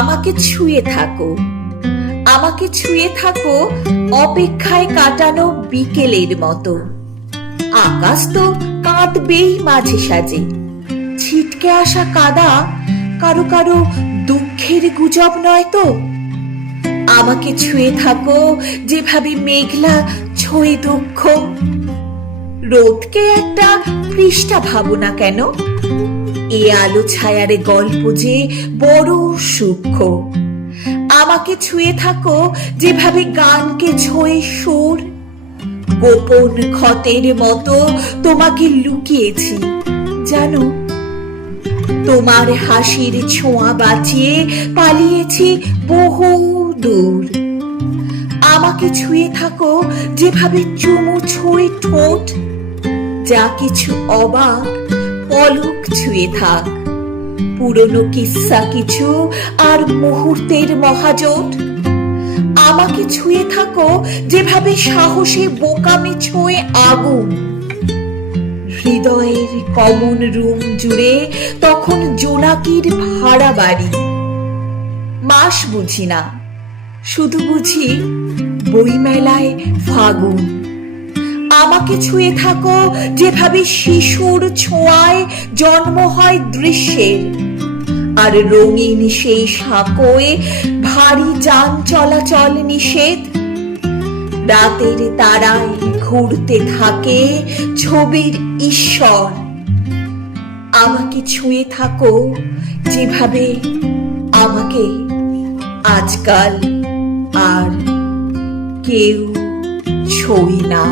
আমাকে ছুঁয়ে থাকো, আমাকে ছুঁয়ে থাকো অপেক্ষায় কাটানো বিকেলের মতো। আকাশ তো কাঁদবেই মাঝে সাজে, ছিটকে আসা কাদা কারো কারো দুঃখের গুজব নয় তো। আমাকে ছুঁয়ে থাকো যেভাবে মেঘলা ছোঁয়ে দুঃখ। রোদকে একটা পৃষ্ঠা ভাবো না কেন, এ আলো ছায়ারে গল্প যে বড় সূক্ষ্ম। আমাকে ছুঁয়ে থাকো যেভাবে গানকে ছোঁয়ে সুর। গোপন ক্ষতের মতো তোমাকে লুকিয়েছি জানো, তোমার হাসির ছোঁয়া বাঁচিয়ে পালিয়েছি বহু দূর। আমাকে ছুঁয়ে থাকো যেভাবে চুমু ছোঁয়ে ঠোঁট। যা কিছু অবাক পলক ছুঁয়ে থাক, পুরনো কিস্সা কিছু আর মুহূর্তের মহাজোট। আমাকে ছুঁয়ে থাকো যেভাবে সাহসে বোকামে ছোঁয়ে আগুন। হৃদয়ের কমন রুম জুড়ে তখন জোনাকির ভাড়া বাড়ি। মাস বুঝি না, শুধু বুঝি বইমেলায় ফাগুন। আমাকে ছুঁয়ে থাকো যেভাবে শিশুর ছোঁয়ায় জন্ম হয় দৃশ্যের, আর রঙিন সেই সাঁকোয় ভারী যান চলাচল নিষেধ। রাতের তারায় ঘুরতে থাকে ছবির ঈশ্বর। আমাকে ছুঁয়ে থাকো যেভাবে আমাকে আজকাল আর কেউ ছুঁই না।